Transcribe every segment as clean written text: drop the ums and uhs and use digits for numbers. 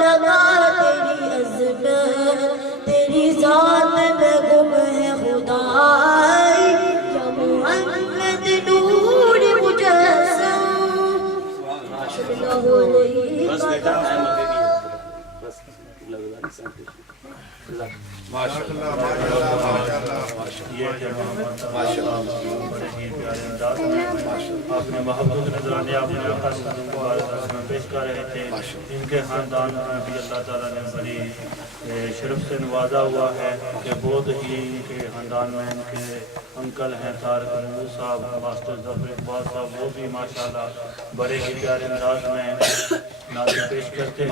لگا تیری عظمت، تیری ذات میں گم ہے خدائی، یا محمد نور مجسم صلی اللہ علیہ وسلم۔ آپ نے محبت نظرانے آپ نے پیش کر رہے تھے، ان کے خاندان میں بھی اللہ تعالیٰ نے بڑی شرف سے نوازا ہوا ہے کہ بہت ہی ان کے خاندان میں ان کے انکل ہیں طارق نور صاحب، ماسٹر ظفر اقبال صاحب، وہ بھی ماشاءاللہ بڑے ہی پیارے انداز میں نعت پیش کرتے ہیں۔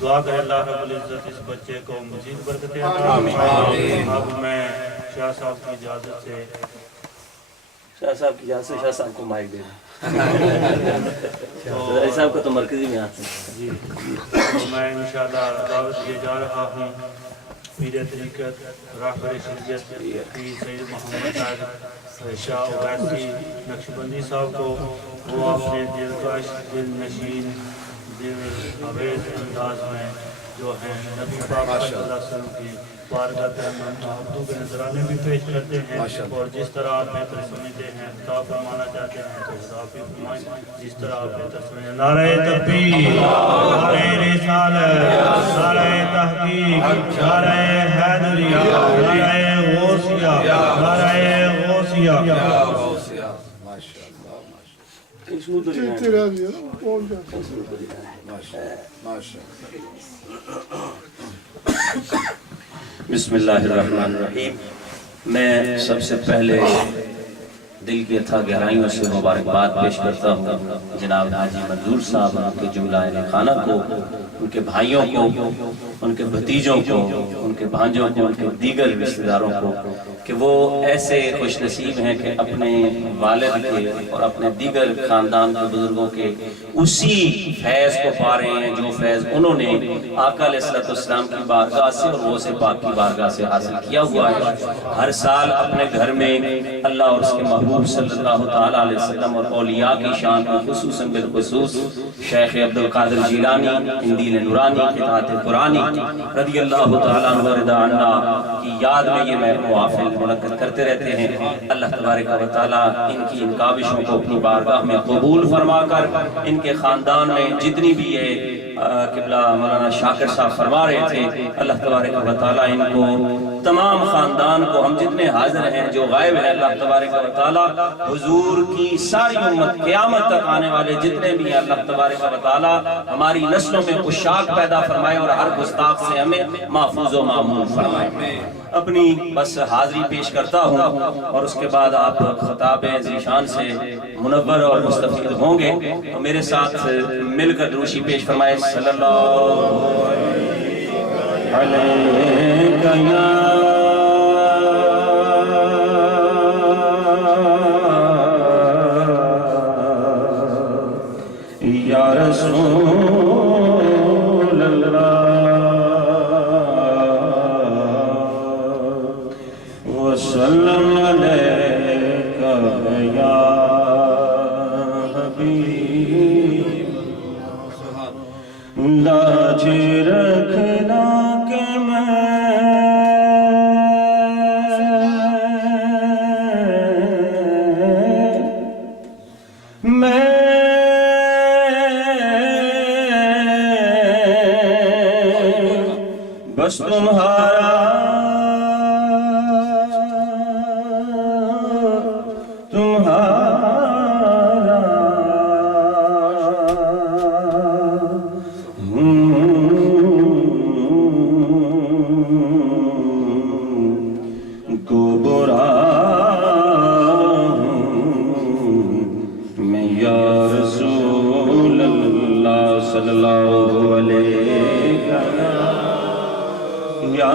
دعا کرے اللہ رب العزت اس بچے کو مزید برکتیں عطا فرمائے۔ اب میں شاہ صاحب کی اجازت سے شاہ صاحب کو مائک دے دیں۔ صاحب کا تو مرکزی میں آتے ہیں جی، تو میں انشاءاللہ دعوت دیے جا رہا ہوں پیر طریقت راہبر شریعت پیر سید محمد شاہ اویسی نقشبندی صاحب کو، وہ اپنے دلکش دل نشین دل آویز انداز میں جو ہیں نبی پاک صلی اللہ علیہ وسلم کی بارگاہ میں محبتوں کے نذرانے بھی پیش کرتے ہیں، اور جس طرح آپ بہتر سمجھتے ہیں خطاب فرمانا چاہتے ہیں تو خطاب بھی فرمائیں جس طرح آپ بہتر سمجھتے ہیں۔ نعرہ تکبیر، نعرہ رسالت، نعرہ تحقیق، نعرہ حیدری، نعرہ غوثیہ، نعرہ غوثیہ۔ بسم اللہ الرحمن الرحیم۔ میں سب سے پہلے دل کی اتھا گہرائیوں سے مبارکباد پیش کرتا ہوں جناب حاجی منظور صاحب، ان کے جملہ اہل خانہ کو، ان کے بھائیوں کو، ان کے بھتیجوں کو، ان کے بھانجوں کو، ان کے دیگر رشتہ داروں کو کہ وہ ایسے خوش نصیب ہیں کہ اپنے والد کے اور اپنے دیگر خاندان کے بزرگوں کے اسی فیض کو پا رہے ہیں جو فیض انہوں نے آقا علیہ السلام کی بارگاہ سے اور وہ سے پاک کی بارگاہ سے حاصل کیا ہوا ہے۔ ہر سال اپنے گھر میں اللہ اور اس کے محبوب صلی اللہ تعالیٰ علیہ وسلم اور اولیاء کی شان میں خصوصاً بالخصوص شیخ عبدالقادر جیلانی، اندیل نورانی، قطعات قرآنی رضی اللہ تعالیٰ عنہ رضا عنہ کی یاد میں یہ محافل منعقد کرتے رہتے ہیں۔ اللہ تبارک و تعالیٰ ان کی ان کاوشوں کو اپنی بارگاہ میں قبول فرما کر ان کے خاندان میں جتنی بھی یہ قبلہ مولانا شاکر صاحب فرما رہے تھے، اللہ تبارک و تعالیٰ ان کو تمام خاندان کو، ہم جتنے حاضر ہیں جو غائب ہیں، اللہ تبارک و تعالیٰ حضور کی ساری امت قیامت تک آنے والے جتنے بھی ہیں، اللہ تبارک و تعالیٰ ہماری نسلوں میں اشاق پیدا فرمائے اور ہر گستاخ سے ہمیں محفوظ و معمول فرمائے۔ اپنی بس حاضری پیش کرتا ہوں اور اس کے بعد آپ خطاب ذیشان سے منور اور مستفید ہوں گے، تو میرے ساتھ مل کر دروشی پیش فرمائے۔ صلی اللہ علیہ یا رسول اللہ وسلم علیکہ یا حبیب، لاج رکھنا کہ میں بس تمہارا میں یا رسول اللہ صلی اللہ علیہ وسلم یا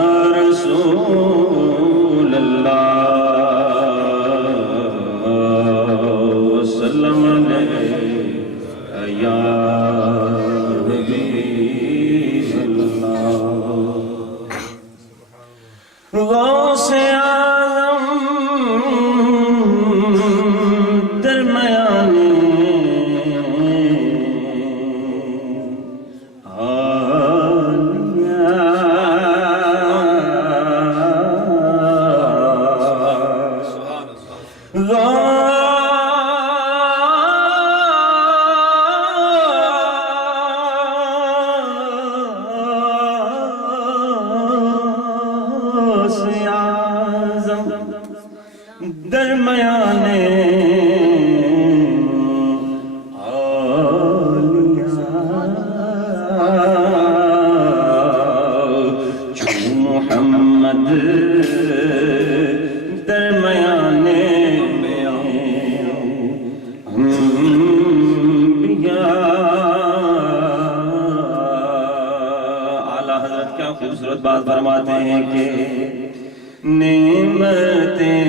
درمیانے محمد درمیانے میں انبیاء. اعلیٰ حضرت کیا خوبصورت بات فرماتے ہیں کہ نعمتیں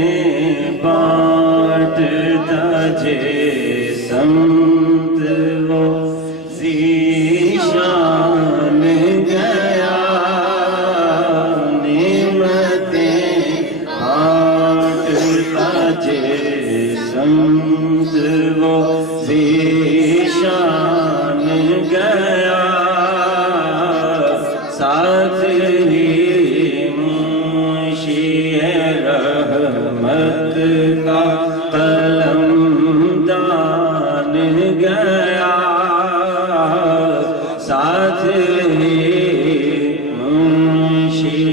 بانٹتا جے سمت وہ ذیشان گیا. سمت وہ ذیشان گیا. ساتھ ہی منشی رحمت کا قلم دان گیا. ساتھ ہی منشی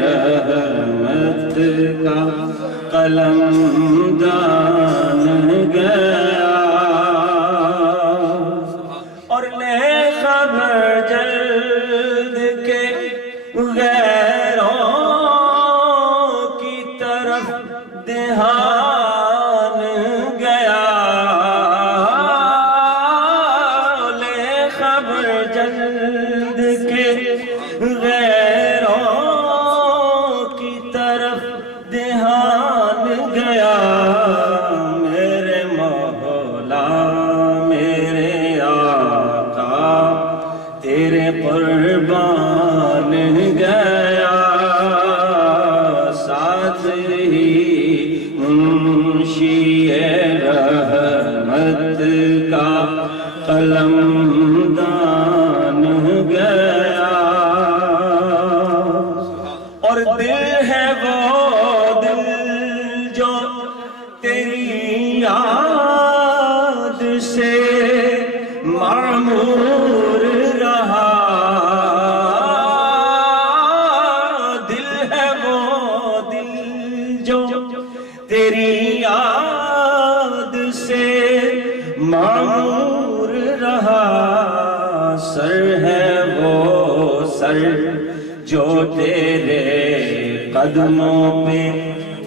رحمت کا قلم دان گیا. اور لے خبر جلد کے غیروں کی طرف دھیان گیا. لے خبر جلد کے غیروں کی طرف دھیان گیا. میرے مولا میرے آقا تیرے قربان گیا. ساتھ ہی منشی رحمت کا قلم دان گیا. اور دل ہے وہ دل جو تیری یاد سے معمور رہا. دل ہے وہ دل جو تیری یاد سے معمور رہا. سر ہے وہ سر جو تیرے قدموں پہ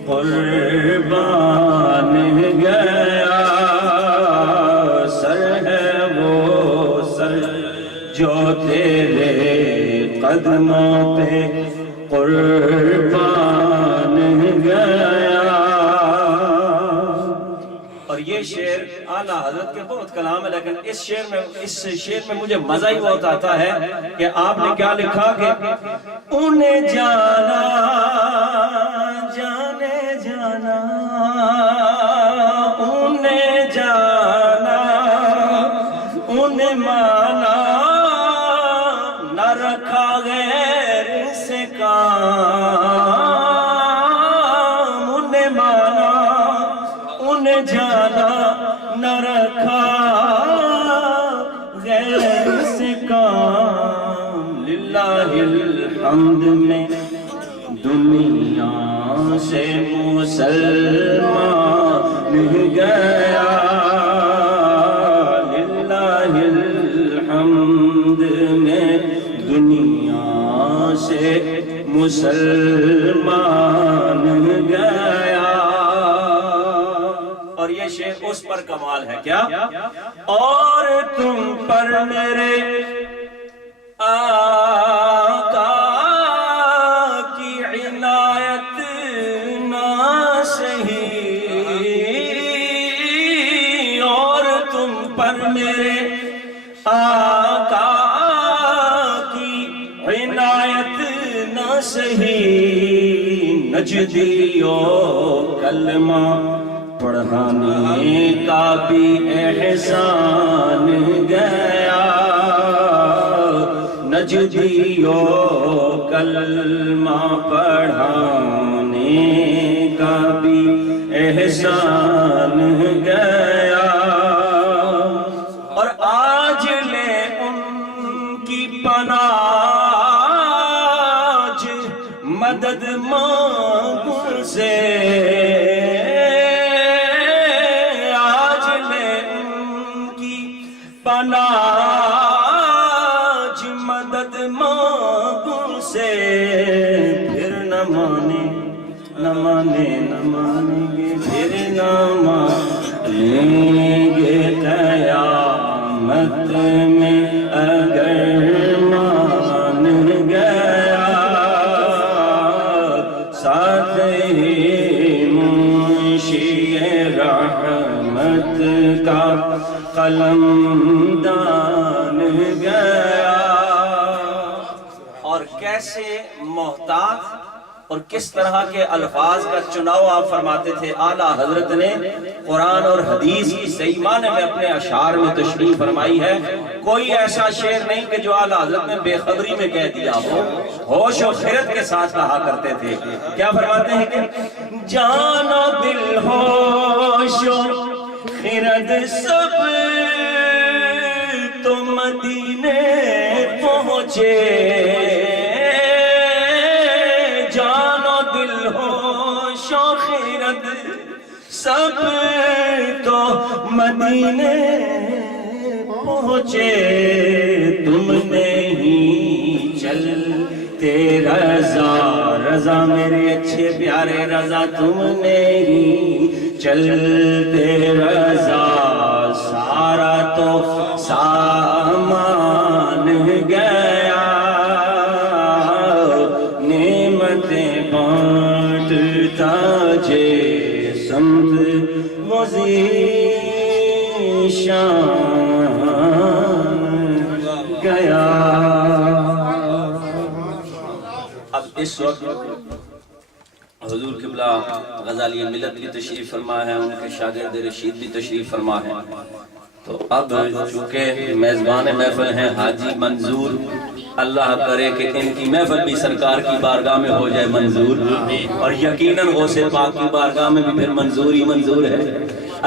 قربان گیا. سر ہے وہ سر جو تیرے قدموں پہ قربان گیا. اور یہ شعر اعلیٰ حضرت کے بہت کلام ہے، لیکن اس شعر میں مجھے مزہ ہی بہت آتا ہے کہ آپ نے کیا لکھا کہ انہیں جانا جانے جانا، انہیں جانا انہیں مانا، نہ رکھا غیر سے کام. انہیں مانا انہیں جانا، نہ رکھا غیر سے کام. للہ الحمد میں دنیا سے مسلمان گیا. للہ الحمد میں دنیا سے مسلمان گیا. اور یہ شعر اس پر کمال ہے کیا؟ اور تم پر میرے آقا کی عنایت نہ سہی. اور تم پر میرے آقا کی عنایت نہ سہی. نجدیو کلمہ پڑھانے کا بھی احسان گیا. نجدیو کلمہ پڑھانے کا بھی احسان گیا. اور آج لے ان کی پناہ مدد مانگوں سے نہ مانیں گے پھر نہ مانیں گے قیامت میں اگر مان گیا ساتھ ہی منشی رحمت کا قلم دان گیا۔ اور کیسے محتاط اور کس طرح کے الفاظ کا چناؤ آپ فرماتے تھے۔ اعلیٰ حضرت نے قرآن اور حدیث کی صحیح معنی میں اپنے اشعار میں تشریح فرمائی ہے۔ کوئی ایسا شعر نہیں کہ جو اعلیٰ حضرت نے بے خبری میں کہہ دیا ہو، ہوش و خرد کے ساتھ کہا کرتے تھے۔ کیا فرماتے ہیں کہ جان و دل ہوش و خرد سب تو مدینے پہنچے، سب تو مدینے پہنچے، تم نہیں چلتے رضا رضا میرے اچھے پیارے رضا، تم نہیں چلتے رضا، سارا تو سامان گیا، نعمتیں بانٹتا جے سمت وزیشان گیا۔ اب اس وقت حضور قبلہ غزالی ملت بھی تشریف فرما ہے، ان کے شاگرد رشید بھی تشریف فرما ہے۔ تو اب چونکہ میزبان محفل ہیں حاجی منظور، اللہ کرے کہ ان کی محفل بھی سرکار کی بارگاہ میں ہو جائے منظور، اور یقیناً غوث پاک کی بارگاہ میں بھی پھر منظور ہی منظور ہے۔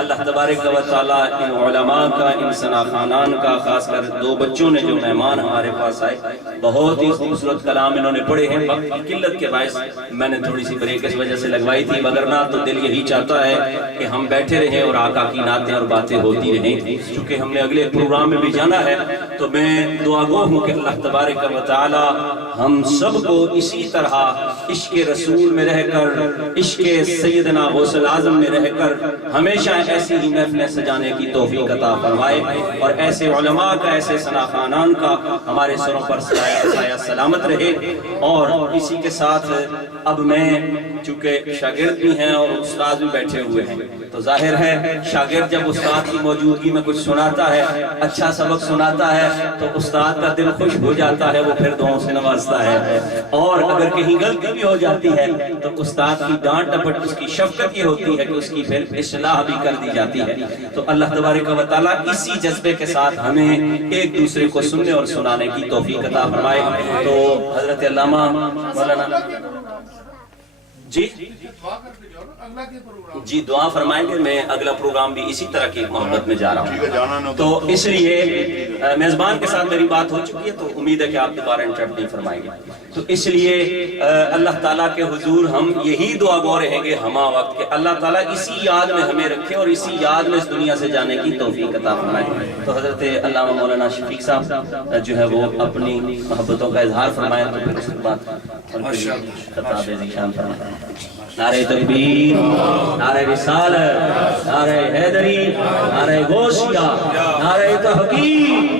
اللہ تبارک و تعالیٰ ان علماء کا، ان ثنا خانان کا، خاص کر دو بچوں نے جو مہمان ہمارے پاس آئے، بہت ہی خوبصورت کلام انہوں نے پڑھے ہیں۔ وقت کی قلت کے باعث میں نے تھوڑی سی بریک اس وجہ سے لگوائی تھی، وگرنہ تو دل یہی چاہتا ہے کہ ہم بیٹھے رہیں اور آقا کی نعتیں اور باتیں ہوتی رہیں۔ چونکہ ہم نے اگلے پروگرام میں بھی جانا ہے، تو میں دعا گو ہوں کہ اللہ تبارک و تعالیٰ ہم سب کو اسی طرح عشق رسول میں رہ کر، عشق سیدنا غوث الاعظم میں رہ کر ہمیشہ ایسی ہی محفلیں سجانے کی توفیق عطا فرمائے، اور ایسے علماء کا، ایسے ثنا خانان کا ہمارے سروں پر سایہ سلامت رہے۔ اور اسی کے ساتھ اب میں چونکہ شاگرد بھی ہیں اور استاد بھی بیٹھے ہوئے ہیں، تو ظاہر ہے شاگرد جب استاد کی موجودگی میں کچھ سناتا ہے، اچھا سبق سناتا ہے، تو استاد کا دل خوش ہو جاتا ہے، وہ پھر دعاؤں سے نوازتا ہے۔ اور اگر کہیں غلطی بھی ہو جاتی ہے تو استاد کی ڈانٹ ڈپٹ، اس کی شفقت یہ ہوتی ہے کہ اس کی پھر اصلاح بھی کر دی جاتی ہے۔ تو اللہ تبارک و تعالیٰ اسی جذبے کے ساتھ ہمیں ایک دوسرے کو سننے اور سنانے کی توفیق عطا فرمائے۔ تو حضرت علامہ مولانا جی دعا فرمائیں گے۔ میں اگلا پروگرام بھی اسی طرح کی محبت میں جا رہا ہوں، تو اس لیے میزبان کے ساتھ میری بات ہو چکی ہے، تو امید ہے کہ آپ دوبارہ انٹرپٹ نہیں فرمائیں گے۔ تو اس لیے اللہ تعالیٰ کے حضور ہم یہی دعا گو رہیں گے ہما وقت کہ اللہ تعالیٰ اسی یاد میں ہمیں رکھے اور اسی یاد میں اس دنیا سے جانے کی توفیق عطا فرمائے۔ تو حضرت علامہ مولانا شفیق صاحب جو ہے وہ اپنی محبتوں کا اظہار فرمائیں، تو پھر اس کے بعد خطاب ذیشان فرمائیں۔ نعرہ تکبیر، نعرہ رسالت، نعرہ حیدری، نعرہ غوثیہ، نعرہ تحقیق۔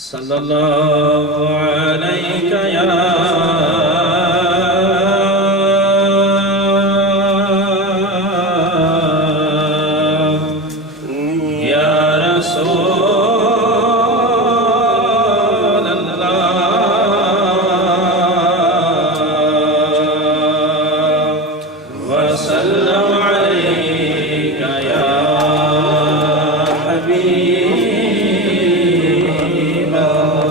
صلی اللہ علیہ یا رسول اللہ وسلم علیک یا حبیب اللہ۔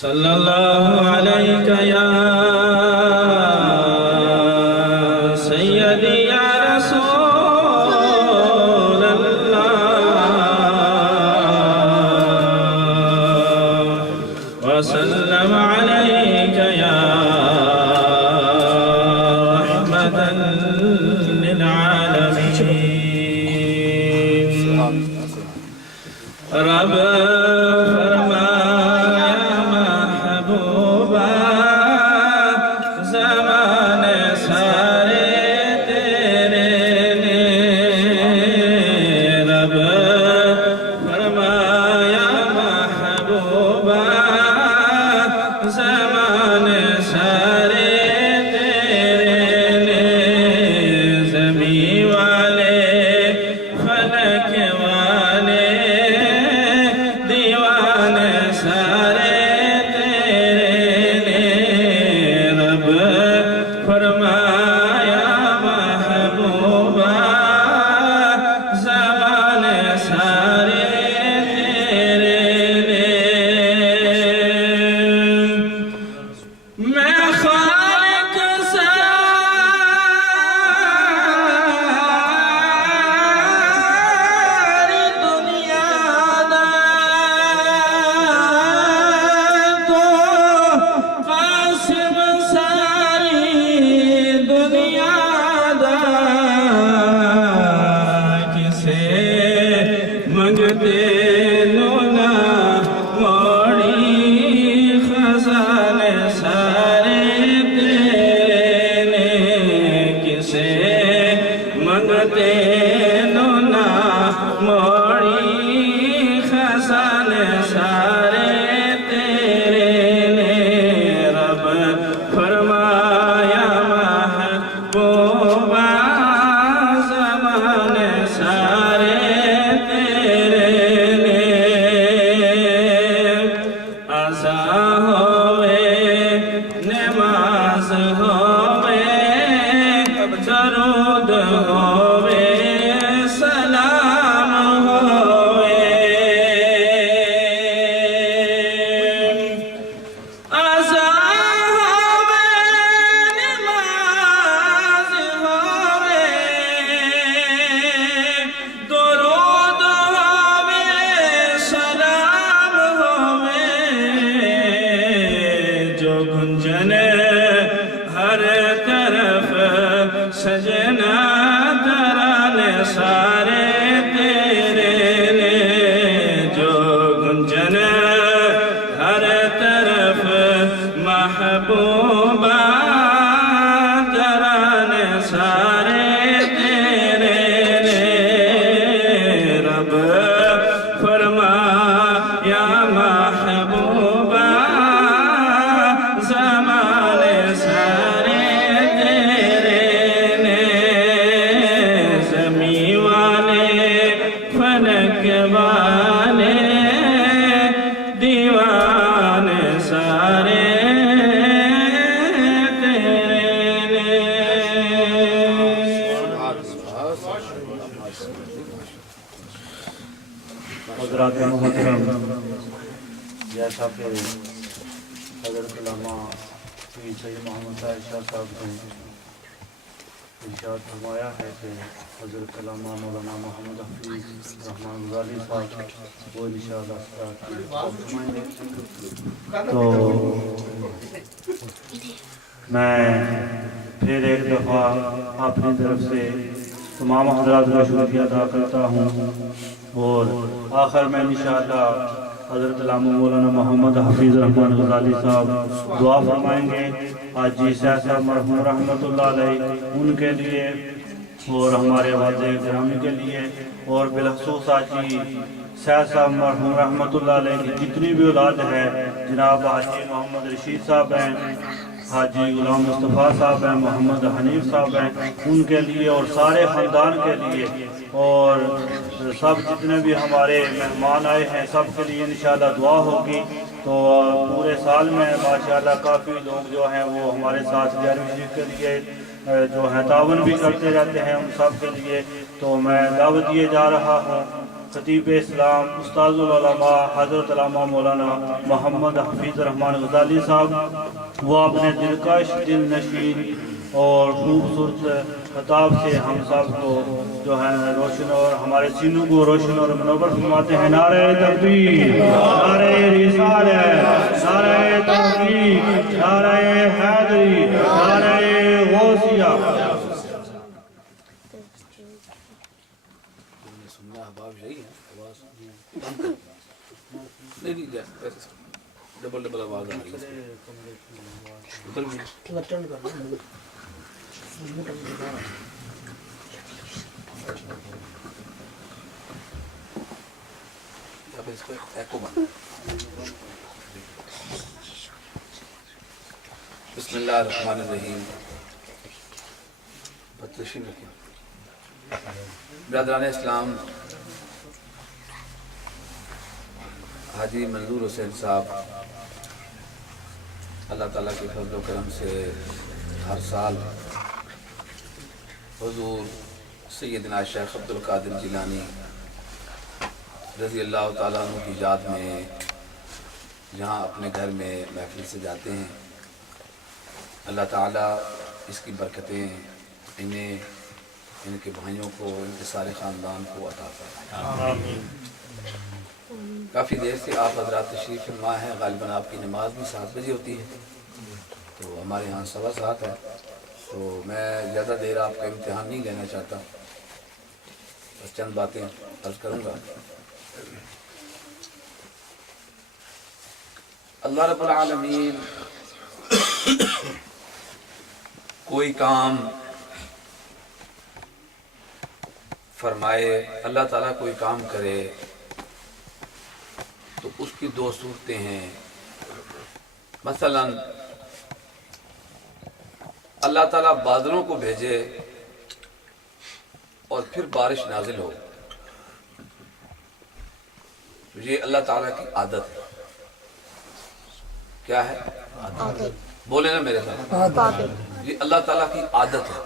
صلی اللہ علیک یا سیدی یا رسول اللہ وسلم علیک یا رحمتا للعالمین رب حضرات محترم، جیسا کہ حضرت علامہ سید محمد طاہر شاہ صاحب نے ارشاد فرمایا ہے کہ حضرت علامہ مولانا محمد حفیظ رحمان غزالی صاحب وہ انشاءاللہ فرمائیں گے۔ تو میں پھر ایک دفعہ اپنی طرف سے تمام حضرات کا شکریہ ادا کرتا ہوں، اور آخر میں انشاءاللہ حضرت علامہ مولانا محمد حفیظ رحمان غزالی صاحب دعا فرمائیں گے حاجی سیاح صاحب مرحوم رحمۃ اللہ علیہ، ان کے لیے اور ہمارے والد گرامی کے لیے، اور بالخصوص حاجی سیاح صاحب مرحوم رحمۃ اللہ علیہ کی جتنی بھی اولاد ہے، جناب حاجی محمد رشید صاحب ہیں، حاجی غلام مصطفیٰ صاحب ہیں، محمد حنیف صاحب ہیں، ان کے لیے اور سارے خاندان کے لیے، اور سب جتنے بھی ہمارے مہمان آئے ہیں سب کے لیے انشاءاللہ دعا ہوگی۔ تو پورے سال میں ماشاءاللہ کافی لوگ جو ہیں وہ ہمارے ساتھ 11ویں شریف کے لیے جو ہیں تعاون بھی کرتے رہتے ہیں، ان سب کے لیے تو میں دعوت دیے جا رہا ہوں خطیب اسلام استاد العلماء حضرت علامہ مولانا محمد حفیظ الرحمان غزالی صاحب، وہ اپنے دلکش، دل نشین اور خوبصورت خطاب سے ہم سب کو جو ہے روشن اور ہمارے سینوں کو روشن اور منور فرماتے ہیں۔ نعرہ تکبیر، نعرہ رسالت، نعرہ تحقیق، نعرہ حیدری، نعرہ غوثیہ۔ ڈبل ڈبل آواز آ رہی ہے۔ بسم اللہ الرحمن الرحیم۔ برادران اسلام، حاجی منظور حسین صاحب اللہ تعالیٰ کے فضل و کرم سے ہر سال حضور سیدنا شیخ عبد القادر جیلانی رضی اللہ تعالیٰ عنہ کی یاد میں جہاں اپنے گھر میں محفل سے جاتے ہیں، اللہ تعالیٰ اس کی برکتیں انہیں، ان کے بھائیوں کو، ان کے سارے خاندان کو عطا فرمائے۔ کافی دیر سے آپ حضرات تشریف فرما ہیں، غالباً آپ کی نماز بھی 7 بجے ہوتی ہے، تو ہمارے ہاں 7:15 ہے، تو میں زیادہ دیر آپ کا امتحان نہیں لینا چاہتا، بس چند باتیں عرض کروں گا۔ اللہ رب العالمین کوئی کام فرمائے، اللہ تعالیٰ کوئی کام کرے تو اس کی 2 صورتیں ہیں۔ مثلا اللہ تعالیٰ بادلوں کو بھیجے اور پھر بارش نازل ہو، یہ اللہ تعالیٰ کی عادت ہے۔ کیا ہے؟ بولے نا میرے ساتھ، یہ اللہ تعالیٰ کی عادت ہے۔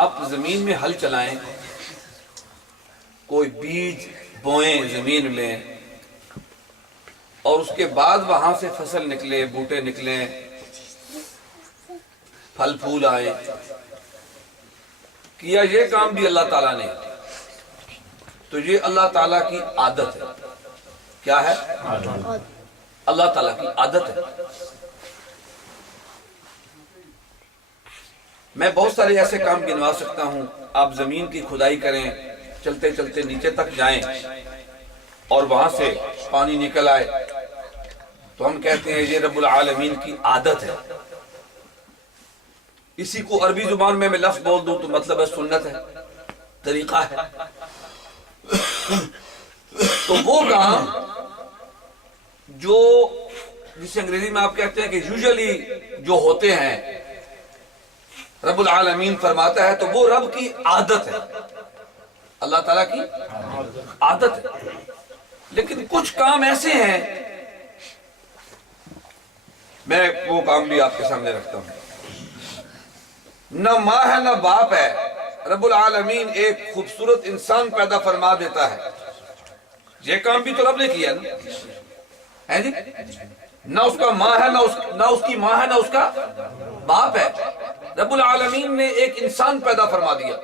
آپ زمین میں ہل چلائیں، کوئی بیج بوئیں زمین میں، اور اس کے بعد وہاں سے فصل نکلے، بوٹے نکلیں، پھل پھول آئیں، کیا یہ کام بھی اللہ تعالیٰ نے، تو یہ اللہ تعالیٰ کی عادت ہے۔ کیا ہے؟ اللہ تعالیٰ کی عادت ہے۔ میں بہت سارے ایسے کام گنوا سکتا ہوں۔ آپ زمین کی کھدائی کریں، چلتے چلتے نیچے تک جائیں اور وہاں سے پانی نکل آئے، تو ہم کہتے ہیں یہ رب العالمین کی عادت ہے۔ اسی کو عربی زبان میں لفظ بول دوں تو مطلب ہے سنت ہے، طریقہ ہے۔ تو وہ کام جو جسے انگریزی میں آپ کہتے ہیں کہ یوزلی جو ہوتے ہیں رب العالمین فرماتا ہے، تو وہ رب کی عادت ہے، اللہ تعالیٰ کی عادت ہے۔ لیکن کچھ کام ایسے ہیں، میں وہ کام بھی آپ کے سامنے رکھتا ہوں۔ نہ ماں ہے نہ باپ ہے، رب العالمین ایک خوبصورت انسان پیدا فرما دیتا ہے۔ یہ کام بھی تو رب نے کیا نا، ہے جی؟ نہ اس کا ماں ہے، نہ اس کی ماں ہے، نہ اس کا باپ ہے۔ رب العالمین نے ایک انسان پیدا فرما دیا۔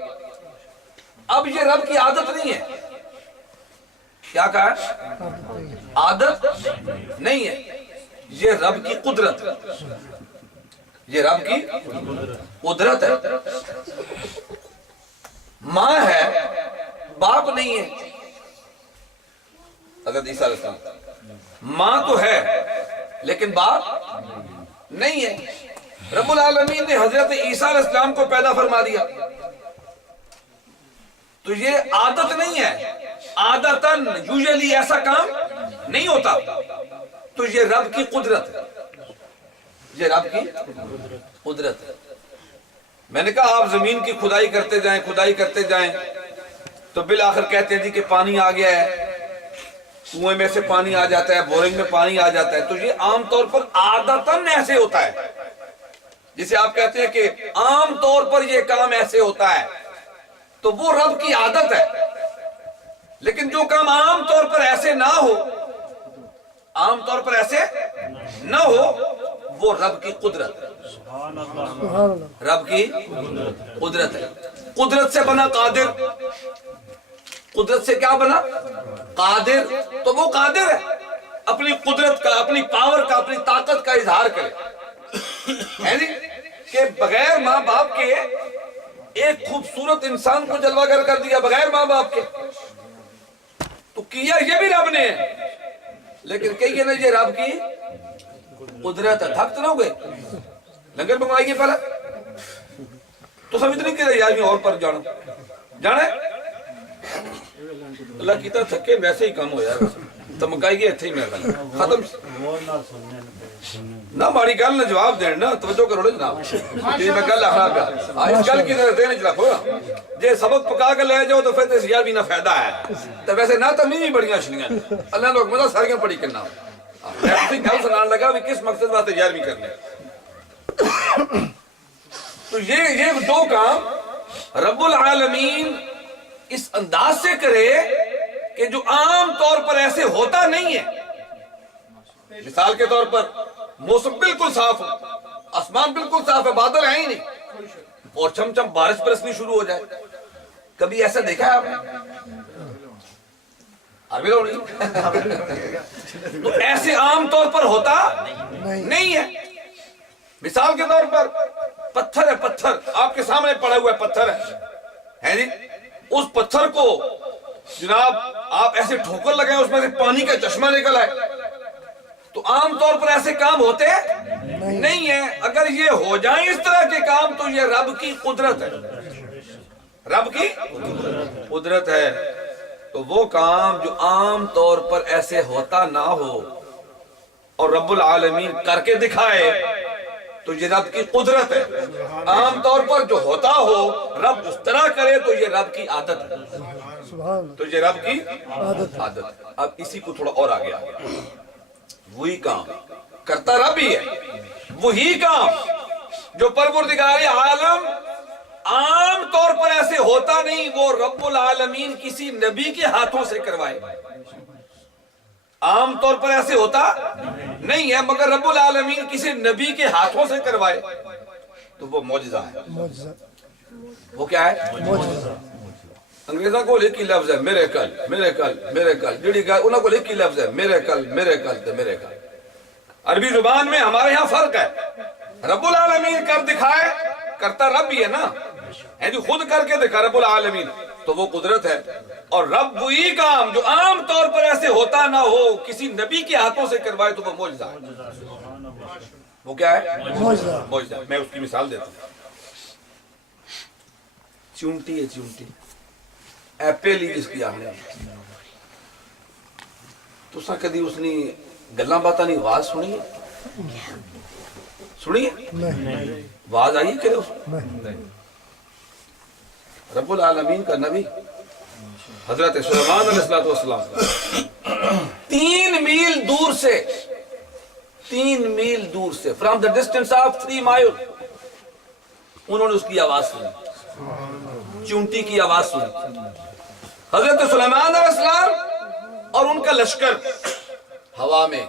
اب یہ رب کی عادت نہیں ہے۔ کیا کہا ہے؟ عادت نہیں ہے، یہ رب کی قدرت، یہ رب کی قدرت ہے۔ ماں ہے، باپ نہیں ہے۔ حضرت عیسیٰ علیہ السلام ماں تو ہے لیکن باپ نہیں ہے۔ رب العالمین نے حضرت عیسیٰ علیہ السلام کو پیدا فرما دیا، تو یہ عادت نہیں ہے، عادتاً یوزلی ایسا کام نہیں ہوتا، تو یہ رب کی قدرت ہے، یہ رب کی قدرت ہے۔ میں نے کہا آپ زمین کی کھدائی کرتے جائیں، کھدائی کرتے جائیں، تو بالآخر کہتے ہیں جی کہ پانی آ گیا ہے، کنویں میں سے پانی آ جاتا ہے، بورنگ میں پانی آ جاتا ہے، تو یہ عام طور پر عادتاً ایسے ہوتا ہے۔ جسے آپ کہتے ہیں کہ عام طور پر یہ کام ایسے ہوتا ہے، تو وہ رب کی عادت ہے. لیکن جو کام عام طور پر ایسے نہ ہو، عام طور پر ایسے نہ ہو، وہ رب کی قدرت ہے. رب کی قدرت ہے. قدرت سے بنا قادر. قدرت سے کیا بنا؟ قادر. تو وہ قادر ہے اپنی قدرت کا، اپنی پاور کا، اپنی طاقت کا اظہار کرے. ہے جی کہ بغیر ماں باپ کے ایک خوبصورت انسان کو جلوہ گر کر دیا، بغیر ماں باپ کے. تو کیا یہ بھی رب نے ہے، لیکن کہیے نا یہ رب کی قدرت ہے. تھک تو نہ ہو گئے؟ لنگر بنوائیے گے پہلا تو سمجھ نہیں کہ یار اور پر جانا ہے. اللہ کی طرح تھکے ویسے ہی کم ہو یار. تمکائیے اتھے ہی میں ختم نہ ماڑی گل نہ جواب دین نا. توجہ کرو نا جناب، یہ میں گل اخلاق کا اس گل کی طرح دینے چ رکھو نا. جے سبق پکا کے لے جاؤ تو پھر تے یار بھی نہ فائدہ ہے. تو ویسے نہ تو نہیں بڑیاں اشلیاں اللہ نے حکم دا ساریاں پڑھی کرنا. میں اسی گل سنان لگا بھی کس مقصد واسطے یار بھی کرنے. تو یہ دو کام رب العالمین اس انداز سے کرے کہ جو عام طور پر ایسے ہوتا نہیں ہے. مثال کے طور پر موسم بالکل صاف ہو، آسمان بالکل صاف ہے، بادل ہیں ہی نہیں، اور چم چم بارش برسنی شروع ہو جائے. کبھی ایسا دیکھا ہے آپ نے؟ تو ایسے عام طور پر ہوتا نہیں ہے. مثال کے طور پر پتھر ہے، پتھر آپ کے سامنے پڑا ہوا ہے، پتھر ہے جی. اس پتھر کو جناب آپ ایسے ٹھوکر لگائیں اس میں سے پانی کا چشمہ نکل آئے. تو عام طور پر ایسے کام ہوتے نہیں ہیں. اگر یہ ہو جائیں اس طرح کے کام تو یہ رب کی قدرت ہے. رب کی قدرت ہے. تو وہ کام جو عام طور پر ایسے ہوتا نہ ہو اور رب العالمین کر کے دکھائے تو یہ رب کی قدرت ہے. عام طور پر جو ہوتا ہو رب اس طرح کرے تو یہ رب کی عادت ہے. تو یہ رب کی عادت. اب اسی کو تھوڑا اور آگے وہی کام کرتا رب ہی ہے. وہی کام جو پروردگار عالم عام طور پر ایسے ہوتا نہیں، وہ رب العالمین کسی نبی کے ہاتھوں سے کروائے. عام طور پر ایسے ہوتا نہیں ہے مگر رب العالمین کسی نبی کے ہاتھوں سے کروائے تو وہ معجزہ ہے. وہ کیا ہے؟ معجزہ. انگریزوں کو ایک ہی لفظ ہے میریکل، میریکل، میریکل. جڑی گائے انہوں کو ایک ہی لفظ ہے میریکل، میریکل تے میریکل. عربی زبان میں ہمارے ہاں فرق ہے. رب العالمین کر دکھائے، کرتا رب ہی ہے نا، ہے جو خود کر کے دکھا رب العالمین تو وہ قدرت ہے. اور رب وہی کام جو عام طور پر ایسے ہوتا نہ ہو کسی نبی کے ہاتھوں سے کروائے تو وہ معجزہ ہے. وہ کیا ہے؟ معجزہ. میں اس کی مثال دیتا ہوں. چونٹی ہے، چونٹی ایپل ہی جس کی آنے تو سا کدی اس نے گلاں باتاں نہیں آواز سنی ہے؟ سنی ہے؟ آواز آئی کرے اس رب العالمین کا نبی حضرت سلیمان علیہ السلام 3 میل دور سے 3 میل دور سے فرام دا ڈسٹینس آف 3 مائل انہوں نے اس کی آواز سنی، چونٹی کی آواز سنی. حضرت سلیمان علیہ السلام اور ان کا لشکر ہوا میں،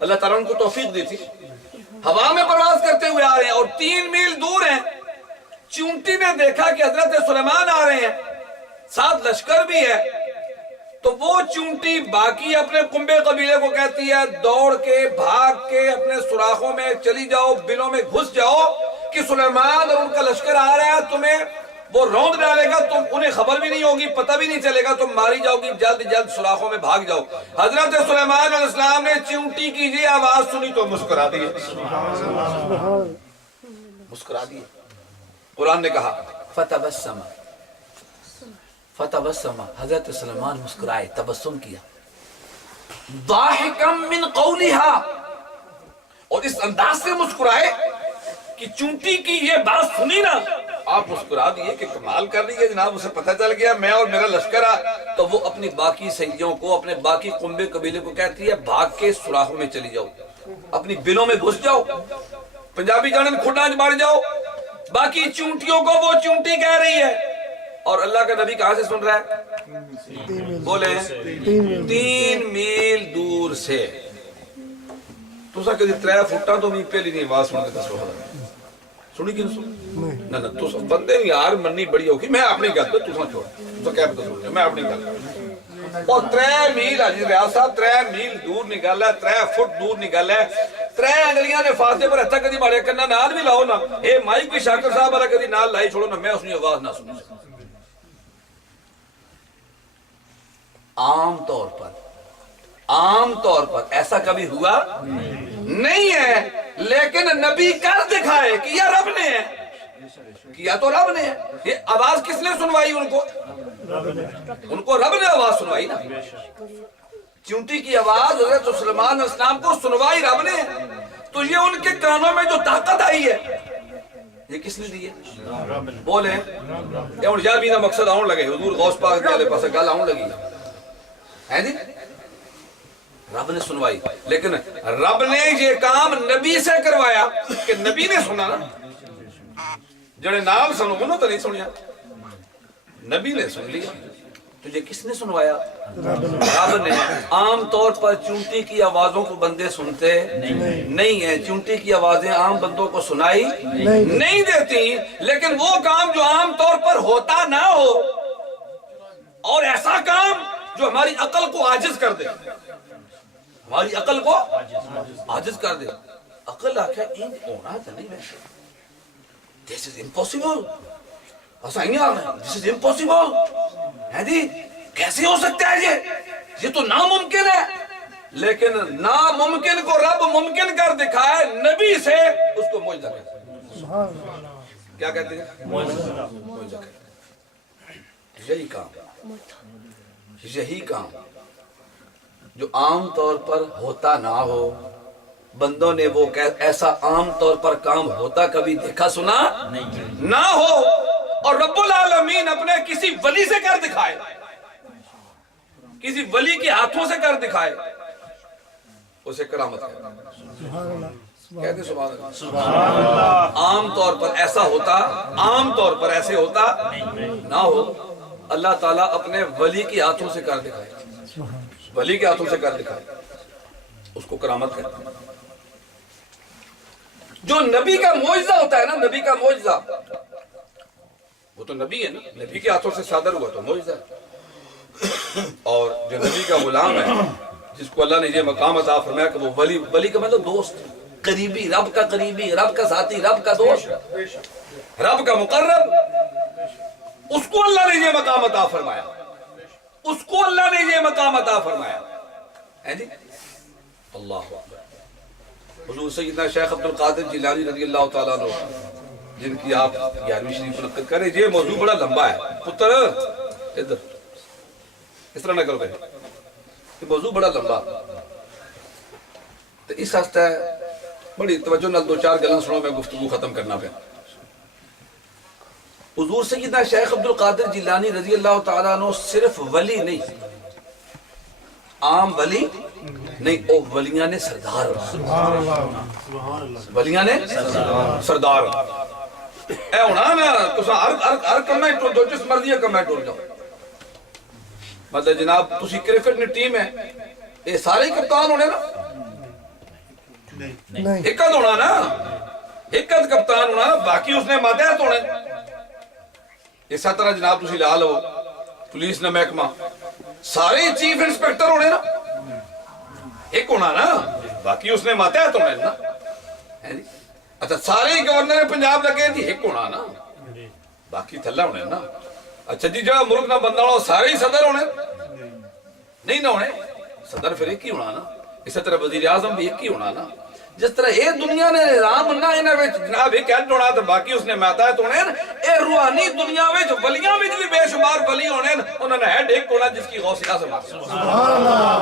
اللہ تعالیٰ ان کو توفیق دی تھی، ہوا میں پرواز کرتے ہوئے آ رہے ہیں اور 3 میل دور ہیں. چونٹی نے دیکھا کہ حضرت سلیمان آ رہے ہیں، ساتھ لشکر بھی ہے. تو وہ چونٹی باقی اپنے کنبے قبیلے کو کہتی ہے دوڑ کے بھاگ کے اپنے سوراخوں میں چلی جاؤ، بلوں میں گھس جاؤ کہ سلیمان اور ان کا لشکر آ رہا ہے. تمہیں وہ روند ڈالے گا، تم انہیں خبر بھی نہیں ہوگی، پتہ بھی نہیں چلے گا، تم ماری جاؤ گی. جلد جلد سوراخوں میں بھاگ جاؤ. حضرت سلیمان علیہ السلام نے چونٹی کی یہ آواز سنی تو مسکرا دیے، مسکرا دیے. قرآن نے کہا فتبسم، فتبسم، حضرت سلیمان مسکرائے، تبسم کیا. ضاحکا من قولها، اور اس انداز سے مسکرائے کہ چونٹی کی یہ بات سنی نا آپ مسکرا دیے کہ کمال کر رہی ہے جناب، اسے پتہ چل گیا میں اور میرا لشکر آ. تو وہ اپنی باقی سیدیوں کو، اپنے باقی کنبے قبیلے کو کہتی ہے بھاگ کے سوراخوں میں چلی جاؤ، اپنی بلوں میں گھس جاؤ، پنجابی جانن کھڈاں وچ بڑھ جاؤ. باقی چونٹیوں کو وہ چونٹی کہہ رہی ہے اور اللہ کا نبی کہاں سے سن رہا ہے؟ بولیں 3 میل دور سے. تسا کدی 3 فٹاں تو بھی پہلی نہیں آواز سن کے دسو سنی کہ نہیں؟ نہ تس بندے یار مننی بڑی ہوگی. میں اپنی گل تو تسا چھوڑ تو کیا پتہ سن میں اپنی گل. اور 3 میل حاجی ریاض صاحب 3 میل دور نہیں گل ہے, 3 فٹ دور نہیں گل ہے. 3 انگلیاں نے فاصلے پر ہتھا کدی مارے کرنا نال بھی لاؤ نا. اے مائک بھی شاکر صاحب والا کدی نال لائی چھوڑو نا, میں اس کی آواز نہ سنوں. عام طور پر ایسا کبھی ہوا نہیں ہے, لیکن نبی کر دکھائے کہ یہ رب نے ہے, کیا تو رب نے ہے. یہ آواز کس نے سنوائی ان کو رب نے آواز سنوائی نا. چونٹی کی آواز حضرت سلیمان علیہ السلام کو سنوائی رب نے, تو یہ ان کے کانوں میں جو طاقت آئی ہے یہ کس نے دی ہے؟ بولیں. یہ ہوں یار میرا مقصد آن لگے حضور غوث پاک والے پاس گل آن لگی ہے جی. رب نے سنوائی, لیکن رب نے یہ کام نبی سے کروایا کہ نبی نے سنا نا. جڑے نام سنو انہوں تو نہیں سنیا, نبی نے سن لیا. تو یہ کس نے سنوایا؟ رب نے. عام طور پر چونٹی کی آوازوں کو بندے سنتے نہیں ہیں, چونٹی کی آوازیں عام بندوں کو سنائی نہیں دیتی. لیکن وہ کام جو عام طور پر ہوتا نہ ہو, اور ایسا کام جو ہماری عقل کو عاجز کر دے, ہماری عقل کو عاجز کر دے. عقل آکھا این ہونا تو نہیں ویسے, this is impossible. This is impossible. ہے جی, کیسے ہو سکتا ہے یہ تو ناممکن ہے. لیکن ناممکن کو رب ممکن کر دکھائے نبی سے, اس کو معجزہ کہتے ہیں. کیا کہتے ہیں؟ معجزہ کہتے ہیں. یہی کام جو عام طور پر ہوتا نہ ہو, بندوں نے وہ ایسا عام طور پر کام ہوتا کبھی دیکھا سنا نہ ہو, اور رب العالمین اپنے کسی ولی سے کر دکھائے, کسی ولی کے ہاتھوں سے کر دکھائے, اسے کرامت کہتے ہیں. سبحان اللہ. عام طور پر ایسا ہوتا, عام طور پر ایسے ہوتا نہ ہو, اللہ تعالیٰ اپنے ولی کے ہاتھوں سے کر دکھائے, ولی کے ہاتھوں سے کر دکھائے, اس کو کرامت کہتے ہیں. جو نبی کا معجزہ ہوتا ہے نا, نبی کا معجزہ, وہ تو نبی ہے نا, نبی کے ہاتھوں سے صادر ہوا تو معجزہ ہے. اور جو نبی کا غلام ہے, جس کو اللہ نے یہ مقام عطا فرمایا کہ وہ ولی, ولی کا مطلب دوست, قریبی, رب کا قریبی, رب کا ساتھی, رب کا دوست, رب کا مقرب, اس کو اللہ نے یہ مقام عطا فرمایا, اس کو اللہ نے یہ مقام عطا فرمایا ہے جی. اللہ اکبر. حضور سیدنا شیخ عبد القادر جیلانی رضی اللہ تعالیٰ عنہ, جن کی آپ 11ویں شریف منعقد کریں. یہ موضوع بڑا لمبا ہے پتر, ادھر اس طرح نہ کرو گے, یہ موضوع بڑا لمبا, تو اس واسطے بڑی توجہ نال 2-4 گلاں سنو, میں گفتگو ختم کرنا پہ. حضور سیدنا شیخ عبد القادر جیلانی رضی اللہ تعالیٰ عنہ صرف ولی نہیں, عام ولی نہیں, او ولیاں نے سردار, ولیاں نے سردار. اے ہونا نا تسا ہر کمیں ٹول دو, جس مرضی کمیں ٹول جاؤ. مطلب جناب تسی کرکٹ نے ٹیم ہے, یہ سارے ہی کپتان ہونے نا, ایک ہونا نا, ایک کپتان ہونا نا, باقی اس نے ماتحت ہونے. اسی طرح جناب تسی لال ہو, پولیس نے محکمہ, سارے چیف انسپیکٹر ہونے نا, ایک ہونا نا, باقی اس نے ماتحت ہونے نا. اچھا سارے گورنر پنجاب لگے تھی, ایک ہونا نا, باقی تھلا ہونے نا. اچھا جی جہاں ملک نہ بندہ ہونا, سارے ہی صدر ہونے نہیں نہ ہونے, صدر پھر ایک ہی ہونا نا. اسی طرح وزیر اعظم بھی ایک ہی ہونا نا. جس طرح اے دنیا نے نظام بننا ہے نا, جناب ایک ہیڈ ہونا, تو باقی اس نے ماتحت ہونے. اے روحانی دنیا میں جو ولیاں میں بھی بے شمار ولی ہونے, انہوں نے ہیڈ ایک ہونا جس کی غوث اعظم. سبحان اللہ.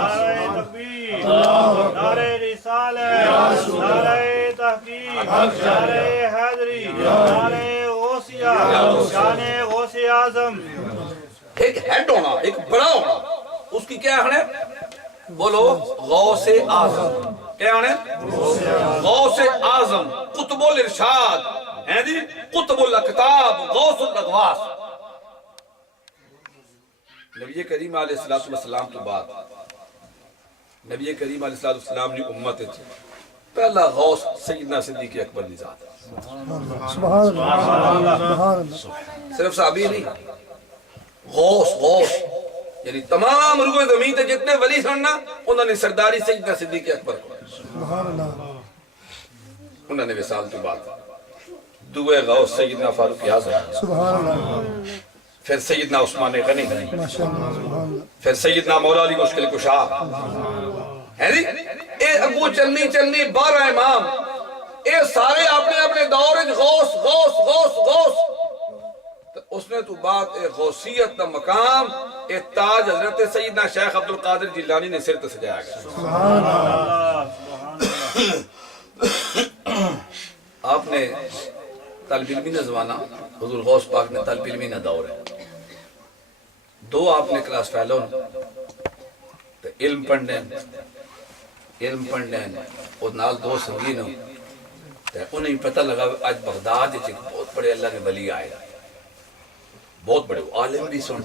نعرہ رسالت, نعرہ تحقیق, نعرہ حیدری, نعرہ غوثیہ, شان غوث اعظم. ایک ہیڈ ہونا, ایک بڑا ہونا, اس کی کیا ہے؟ بولو غوث اعظم. کیا ہونے؟ غوث اعظم, قطب الارشاد, قطب الاقطاب, غوث الاغواث. نبی کریم علیہ السلام تو بعد نبی کریم علیہ السلام نے امت تھی پہلا غوث سیدنا صدیق اکبر نزاد سبحان اللہ صرف صحابی نہیں، غوث یعنی تمام روئے زمین تے جتنے ولی سننا انہوں نے سرداری سیدنا صدیق اکبر کو سبحان اللہ انہوں نے وصال تو بعد دوئے غوث سیدنا فاروق اعظم سبحان اللہ پھر سیدنا عثمان غنی ماشاء اللہ سبحان اللہ پھر سیدنا مولا علی مشکل کشا ہے جی اے ابو چلنی 12 امام اے سارے اپنے اپنے دور غوث تو اس نے تو بات اے غوثیت دا مقام اے تاج حضرت سیدنا شیخ عبد القادر جیلانی نے سر تے سجایا گیا سبحان اللہ آپ نے طالب علمی نہ زمانہ حضور غوث پاک نے طالب علمی نہ دور ہے 2 آپ نے کلاس فیلو تو علم پڑھنے اور نال 2 سنگین ہو تو انہیں پتہ لگا آج بغداد ایک بہت بڑے اللہ نے ولی آئے بہت بڑے عالم بھی سن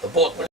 تو بہت بڑے